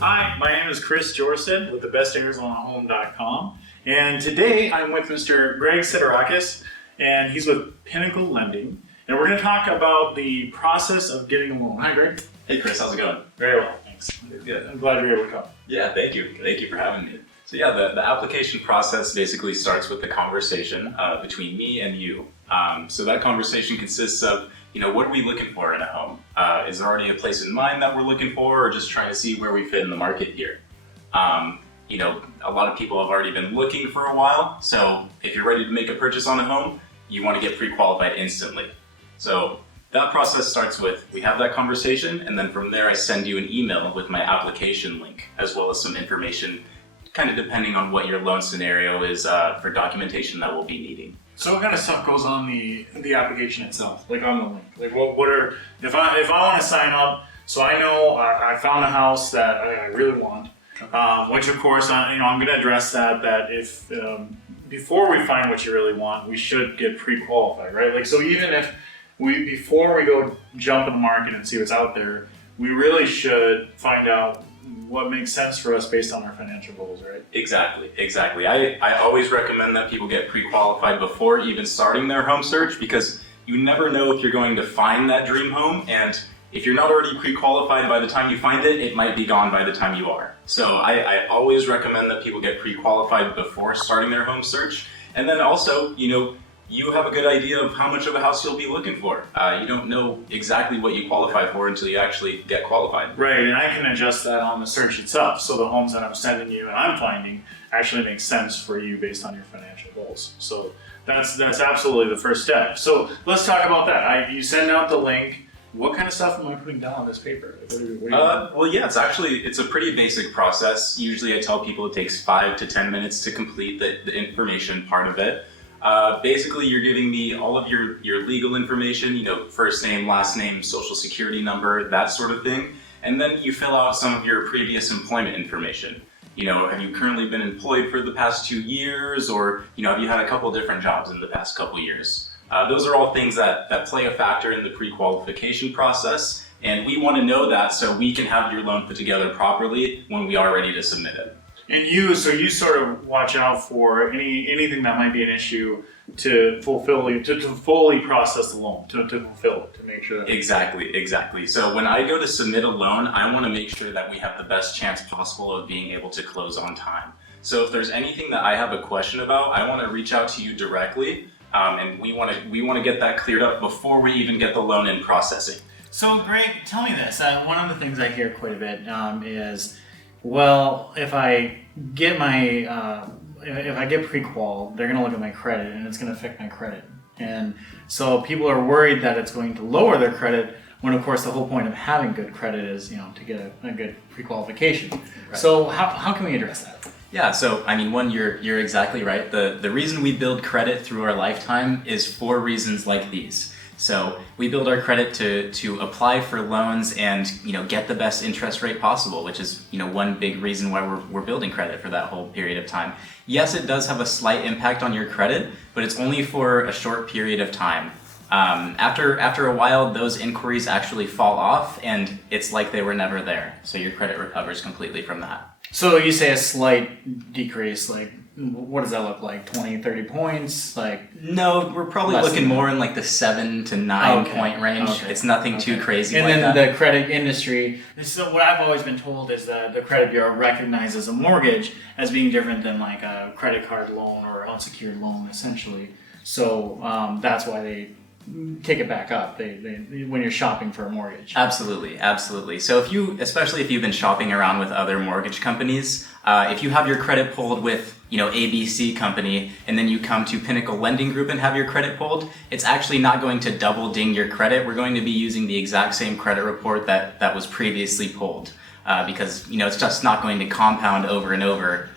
Hi, my name is Chris Jorson with thebestarizonahome.com, and today I'm with Mr. Greg Siderakis, and he's with Pinnacle Lending, and we're going to talk about the process of getting a loan. Hi, Greg. Hey Chris, how's it going? Very well, thanks. Good. I'm glad you're able to come. Yeah, thank you. Thank you for having me. So yeah, the application process basically starts with the conversation between me and you. So that conversation consists of, what are we looking for in a home? Is there already a place in mind that we're looking for, or just trying to see where we fit in the market here? A lot of people have already been looking for a while, so if you're ready to make a purchase on a home, you want to get pre-qualified instantly. So that process starts with, we have that conversation, and then from there I send you an email with my application link, as well as some information, kind of depending on what your loan scenario is for documentation that we'll be needing. So what kind of stuff goes on the application itself, like on the link? Like what are, if I want to sign up, so I know I found a house that I really want, which of course, I'm going to address that if, before we find what you really want, we should get pre-qualified, right? Like, so even if before we go jump in the market and see what's out there, we really should find out what makes sense for us based on our financial goals, right? Exactly. I always recommend that people get pre-qualified before even starting their home search, because you never know if you're going to find that dream home, and if you're not already pre-qualified by the time you find it, it might be gone by the time you are. So I always recommend that people get pre-qualified before starting their home search. And then also, you have a good idea of how much of a house you'll be looking for. You don't know exactly what you qualify for until you actually get qualified. Right, and I can adjust that on the search itself. So the homes that I'm sending you and I'm finding actually make sense for you based on your financial goals. So that's absolutely the first step. So let's talk about that. You send out the link. What kind of stuff am I putting down on this paper? Well, yeah, it's a pretty basic process. Usually I tell people it takes 5 to 10 minutes to complete the information part of it. Basically, you're giving me all of your legal information, first name, last name, social security number, that sort of thing. And then you fill out some of your previous employment information. Have you currently been employed for the past 2 years, or, have you had a couple different jobs in the past couple years? Those are all things that play a factor in the pre-qualification process. And we want to know that so we can have your loan put together properly when we are ready to submit it. And you sort of watch out for anything that might be an issue to fully process the loan, to fulfill it, to make sure that... Exactly. So when I go to submit a loan, I want to make sure that we have the best chance possible of being able to close on time. So if there's anything that I have a question about, I want to reach out to you directly, and we want to get that cleared up before we even get the loan in processing. So Greg, tell me this. One of the things I hear quite a bit is, well, if I get pre-qual, they're going to look at my credit and it's going to affect my credit. And so people are worried that it's going to lower their credit, when of course the whole point of having good credit is, to get a good pre-qualification. Right. So how can we address that? Yeah, so one, you're exactly right. The reason we build credit through our lifetime is for reasons like these. So we build our credit to apply for loans and get the best interest rate possible, which is one big reason why we're building credit for that whole period of time. Yes, it does have a slight impact on your credit, but it's only for a short period of time. After a while, those inquiries actually fall off, and it's like they were never there. So your credit recovers completely from that. So you say a slight decrease, like what does that look like? 20, 30 points? No, we're probably looking more in the 7 to 9 point range. Okay. It's nothing too crazy. And then the credit industry, so what I've always been told is that the credit bureau recognizes a mortgage as being different than a credit card loan or unsecured loan, essentially. So that's why they take it back up when you're shopping for a mortgage. Absolutely. So especially if you've been shopping around with other mortgage companies, if you have your credit pulled with ABC company, and then you come to Pinnacle Lending Group and have your credit pulled, it's actually not going to double ding your credit. We're going to be using the exact same credit report that was previously pulled, because it's just not going to compound over and over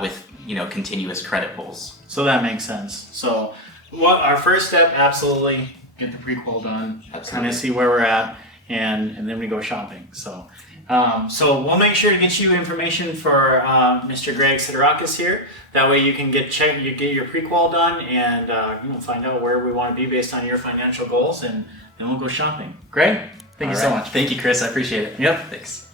with continuous credit pulls. So that makes sense. So our first step, absolutely get the pre-qual done, kind of see where we're at, and then we go shopping. So we'll make sure to get you information for Mr. Greg Siderakis here. That way you can get your pre-qual done and find out where we want to be based on your financial goals, and then we'll go shopping. Greg, thank you so much. Thank you, Chris. I appreciate it. Yep. Thanks.